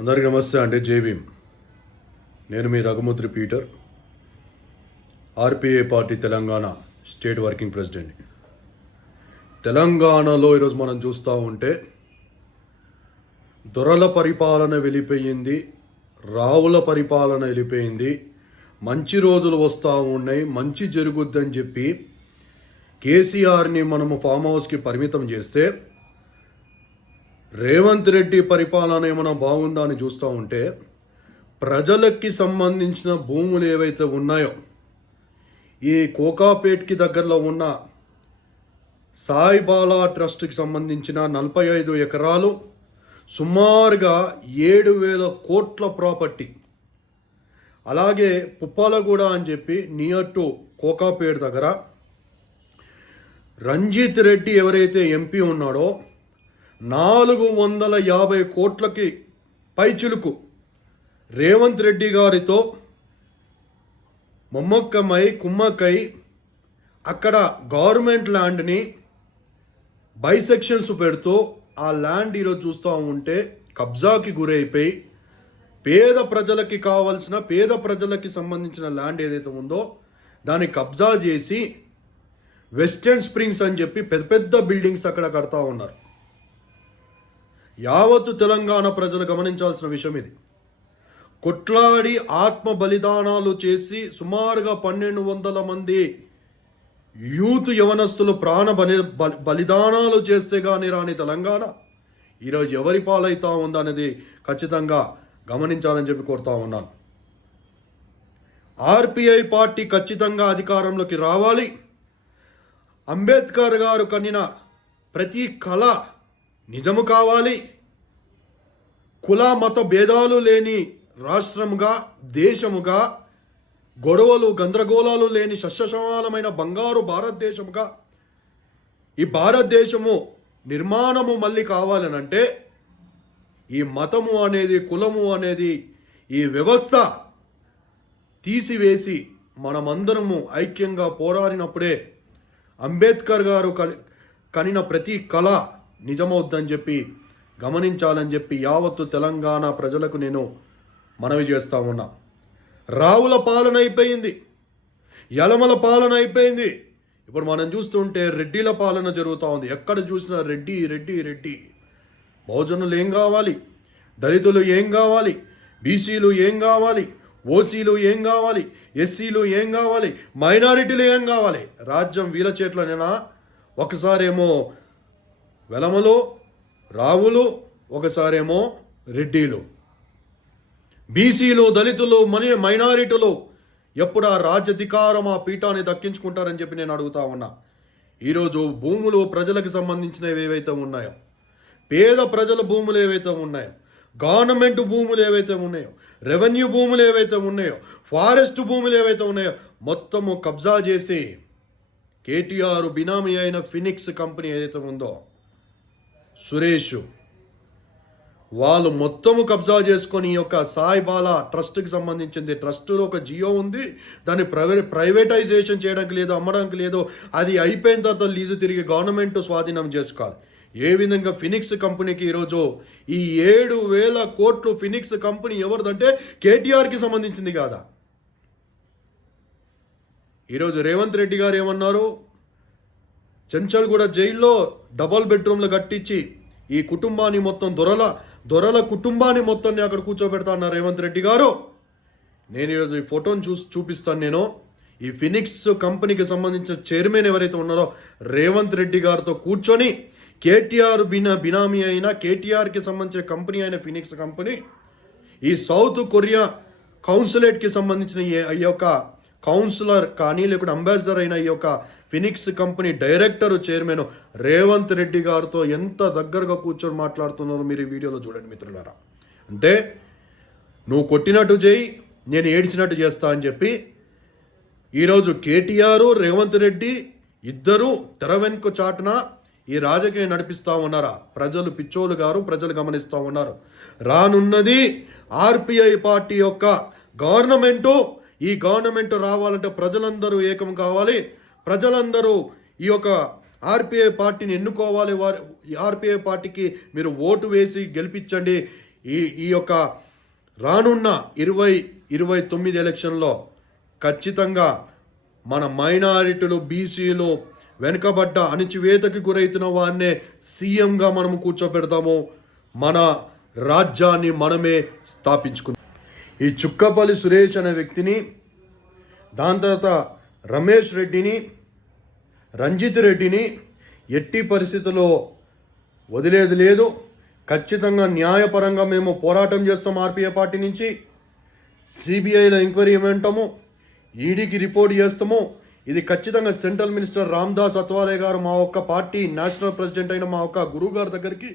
అందరికీ నమస్తే అండి. జై భీమ్. నేను మీ Raghumudri Peter, RPI party Telangana state working president. తెలంగాణలో ఈరోజు మనం చూస్తూ ఉంటే దొరల పరిపాలన వెళ్ళిపోయింది, రావుల పరిపాలన వెళ్ళిపోయింది. మంచి రోజులు వస్తూ ఉన్నాయి, మంచి జరుగుద్దని చెప్పి కేసీఆర్ని మనము ఫామ్ హౌస్కి పరిమితం చేస్తే రేవంత్ రెడ్డి పరిపాలన ఏమైనా బాగుందా అని చూస్తూ ఉంటే ప్రజలకి సంబంధించిన భూములు ఏవైతే ఉన్నాయో ఈ కోకాపేట్కి దగ్గరలో ఉన్న సాయిబాలా ట్రస్ట్కి సంబంధించిన 45 ఎకరాలు, సుమారుగా 7,000 కోట్ల ప్రాపర్టీ. అలాగే పుప్పాలగూడ అని చెప్పి నియర్ టు కోకాపేట్ దగ్గర రంజిత్ రెడ్డి ఎవరైతే ఎంపీ ఉన్నాడో 450 కోట్లకి పైచిలుకు రేవంత్ రెడ్డి గారితో కుమ్మక్కై అక్కడ గవర్నమెంట్ ల్యాండ్ని బైసెక్షన్స్ పెడుతూ ఆ ల్యాండ్ ఈరోజు చూస్తూ ఉంటే కబ్జాకి గురైపోయి పేద ప్రజలకి సంబంధించిన ల్యాండ్ ఏదైతే ఉందో దాన్ని కబ్జా చేసి వెస్టర్న్ స్ప్రింగ్స్ అని చెప్పి పెద్ద పెద్ద బిల్డింగ్స్ అక్కడ కడతా ఉన్నారు. యావత్తు తెలంగాణ ప్రజలు గమనించాల్సిన విషయం ఇది. కొట్లాడి ఆత్మ బలిదానాలు చేసి సుమారుగా 1,200 మంది యూత్ యవనస్తులు బలిదానాలు చేస్తే కానీ రాని తెలంగాణ ఈరోజు ఎవరి పాలవుతా ఉందనేది ఖచ్చితంగా గమనించాలని చెప్పి కోరుతా ఉన్నాను. ఆర్పిఐ పార్టీ ఖచ్చితంగా అధికారంలోకి రావాలి. అంబేద్కర్ గారు కనిన ప్రతి కళ నిజము కావాలి. కుల మత భేదాలు లేని రాష్ట్రముగా, దేశముగా, గొడవలు గందరగోళాలు లేని సస్యశ్యామలమైన బంగారు భారతదేశముగా ఈ భారతదేశము నిర్మాణము మళ్ళీ కావాలనంటే ఈ మతము అనేది, కులము అనేది, ఈ వ్యవస్థ తీసివేసి మనమందరము ఐక్యంగా పోరాడినప్పుడే అంబేద్కర్ గారు కనిన ప్రతి కళ నిజమవుద్దని చెప్పి గమనించాలని చెప్పి యావత్తు తెలంగాణ ప్రజలకు నేను మనవి చేస్తూ ఉన్నా. రావుల పాలన అయిపోయింది, యలమల పాలన అయిపోయింది. ఇప్పుడు మనం చూస్తుంటే రెడ్డిల పాలన జరుగుతూ ఉంది. ఎక్కడ చూసినా రెడ్డి రెడ్డి రెడ్డి. బహుజనులు ఏం కావాలి, దళితులు ఏం కావాలి, బీసీలు ఏం కావాలి, ఓసీలు ఏం కావాలి, ఎస్సీలు ఏం కావాలి, మైనారిటీలు ఏం కావాలి. రాజ్యం వీళ్ళ చేతిలోనేనా? ఒకసారేమో వెలమలు, రావులు, ఒకసారేమో రెడ్డిలు. బీసీలు, దళితులు, మైనారిటీలు ఎప్పుడు ఆ రాజ్యాధికారం, ఆ పీఠాన్ని దక్కించుకుంటారని చెప్పి నేను అడుగుతా ఉన్నా. ఈరోజు భూములు ప్రజలకు సంబంధించినవి ఏవైతే ఉన్నాయో, పేద ప్రజల భూములు ఏవైతే ఉన్నాయో, గవర్నమెంట్ భూములు ఏవైతే ఉన్నాయో, రెవెన్యూ భూములు ఏవైతే ఉన్నాయో, ఫారెస్ట్ భూములు ఏవైతే ఉన్నాయో మొత్తము కబ్జా చేసి కేటీఆర్ బినామీ అయిన ఫినిక్స్ కంపెనీ ఏదైతే ఉందో సురేష్, వాళ్ళు మొత్తము కబ్జా చేసుకొని ఈ యొక్క సాయిబాలా ట్రస్ట్కి సంబంధించింది. ట్రస్ట్లో ఒక జియో ఉంది, దాన్ని ప్రైవేటైజేషన్ చేయడానికి లేదు, అమ్మడానికి లేదు. అది అయిపోయిన తర్వాత లీజు తిరిగి గవర్నమెంట్ స్వాధీనం చేసుకోవాలి. ఏ విధంగా ఫినిక్స్ కంపెనీకి ఈరోజు ఈ 7,000 కోట్లు ఫినిక్స్ కంపెనీ ఎవరిదంటే కేటీఆర్కి సంబంధించింది కాదా? ఈరోజు రేవంత్ రెడ్డి గారు ఏమన్నారు? చెంచల్గూడ జైల్లో డబల్ బెడ్రూమ్లు కట్టించి ఈ కుటుంబాన్ని మొత్తం దొరల కుటుంబాన్ని మొత్తాన్ని అక్కడ కూర్చోబెడతా అన్నారు రేవంత్ రెడ్డి గారు. నేను ఈరోజు ఈ ఫోటోని చూపిస్తాను. నేను ఈ ఫినిక్స్ కంపెనీకి సంబంధించిన చైర్మన్ ఎవరైతే ఉన్నారో రేవంత్ రెడ్డి గారితో కూర్చొని కేటీఆర్ బినామీ అయిన, కేటీఆర్కి సంబంధించిన కంపెనీ అయిన ఫినిక్స్ కంపెనీ ఈ సౌత్ కొరియా కౌన్సిలేట్కి సంబంధించిన ఈ యొక్క కౌన్సిలర్ కానీ లేకుంటే అంబాసిడర్ అయిన ఈ యొక్క Phoenix company director, chairman Revanth Reddy గారితో ఎంత దగ్గరగా కూర్చొని మాట్లాడుతున్నారో మీరు ఈ వీడియోలో చూడండి మిత్రులారా. అంటే నువ్వు కొట్టినట్టు చేయి, నేను ఏడ్చినట్టు చేస్తా అని చెప్పి ఈరోజు కేటీఆర్, రేవంత్ రెడ్డి ఇద్దరు తెర వెనుక చాటున ఈ రాజకీయం నడిపిస్తూ ఉన్నారా? ప్రజలు పిచ్చోలు గారు, ప్రజలు గమనిస్తూ ఉన్నారు. రానున్నది ఆర్పిఐ పార్టీ యొక్క గవర్నమెంటు. ఈ గవర్నమెంట్ రావాలంటే ప్రజలందరూ ఏకం కావాలి. ప్రజలందరూ ఈ యొక్క ఆర్పిఐ పార్టీని ఎన్నుకోవాలి. ఆర్పిఐ పార్టీకి మీరు ఓటు వేసి గెలిపించండి. ఈ యొక్క రానున్న 2029 ఎలక్షన్లో ఖచ్చితంగా మన మైనారిటీలు, బీసీలు, వెనుకబడ్డ అణిచివేతకి గురైతున్న వారినే సీఎంగా మనము కూర్చోబెడతాము. మన రాజ్యాన్ని మనమే స్థాపించుకుంటాం. ఈ చుక్కపల్లి సురేష్ అనే వ్యక్తిని, దాని తర్వాత రమేష్ రెడ్డిని, రంజిత్ రెడ్డిని ఎట్టి పరిస్థితుల్లో వదిలేది లేదు. ఖచ్చితంగా న్యాయపరంగా మేము పోరాటం చేస్తాం. ఆర్పీఐ పార్టీ నుంచి సిబిఐలో ఎంక్వైరీ ఇవ్వంటాము, ఈడీకి రిపోర్ట్ చేస్తాము. ఇది ఖచ్చితంగా సెంట్రల్ మినిస్టర్ రామ్దాస్ అత్వాలే గారు, మా ఒక్క పార్టీ నేషనల్ ప్రెసిడెంట్ అయిన మా ఒక్క గురువు గారి దగ్గరికి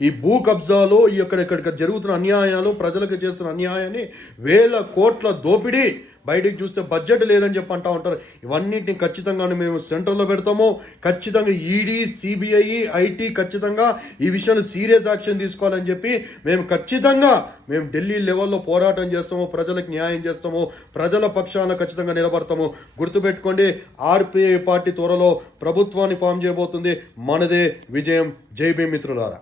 ఈ భూ కబ్జాలో, ఈ ఇక్కడ జరుగుతున్న అన్యాయాలు, ప్రజలకు చేస్తున్న అన్యాయాన్ని, వేల కోట్ల దోపిడీ, బయటికి చూస్తే బడ్జెట్ లేదని చెప్పి అంటూ ఉంటారు. ఇవన్నిటిని ఖచ్చితంగా మేము సెంటర్లో పెడతాము. ఖచ్చితంగా ఈడీ, సిబిఐ, ఐటీ ఖచ్చితంగా ఈ విషయంలో సీరియస్ యాక్షన్ తీసుకోవాలని చెప్పి మేము ఢిల్లీ లెవెల్లో పోరాటం చేస్తాము. ప్రజలకు న్యాయం చేస్తాము. ప్రజల పక్షాన ఖచ్చితంగా నిలబడతాము. గుర్తుపెట్టుకోండి, ఆర్పీఐ పార్టీ త్వరలో ప్రభుత్వాన్ని ఫామ్ చేయబోతుంది. మనదే విజయం. జై భీమ్ మిత్రులారా.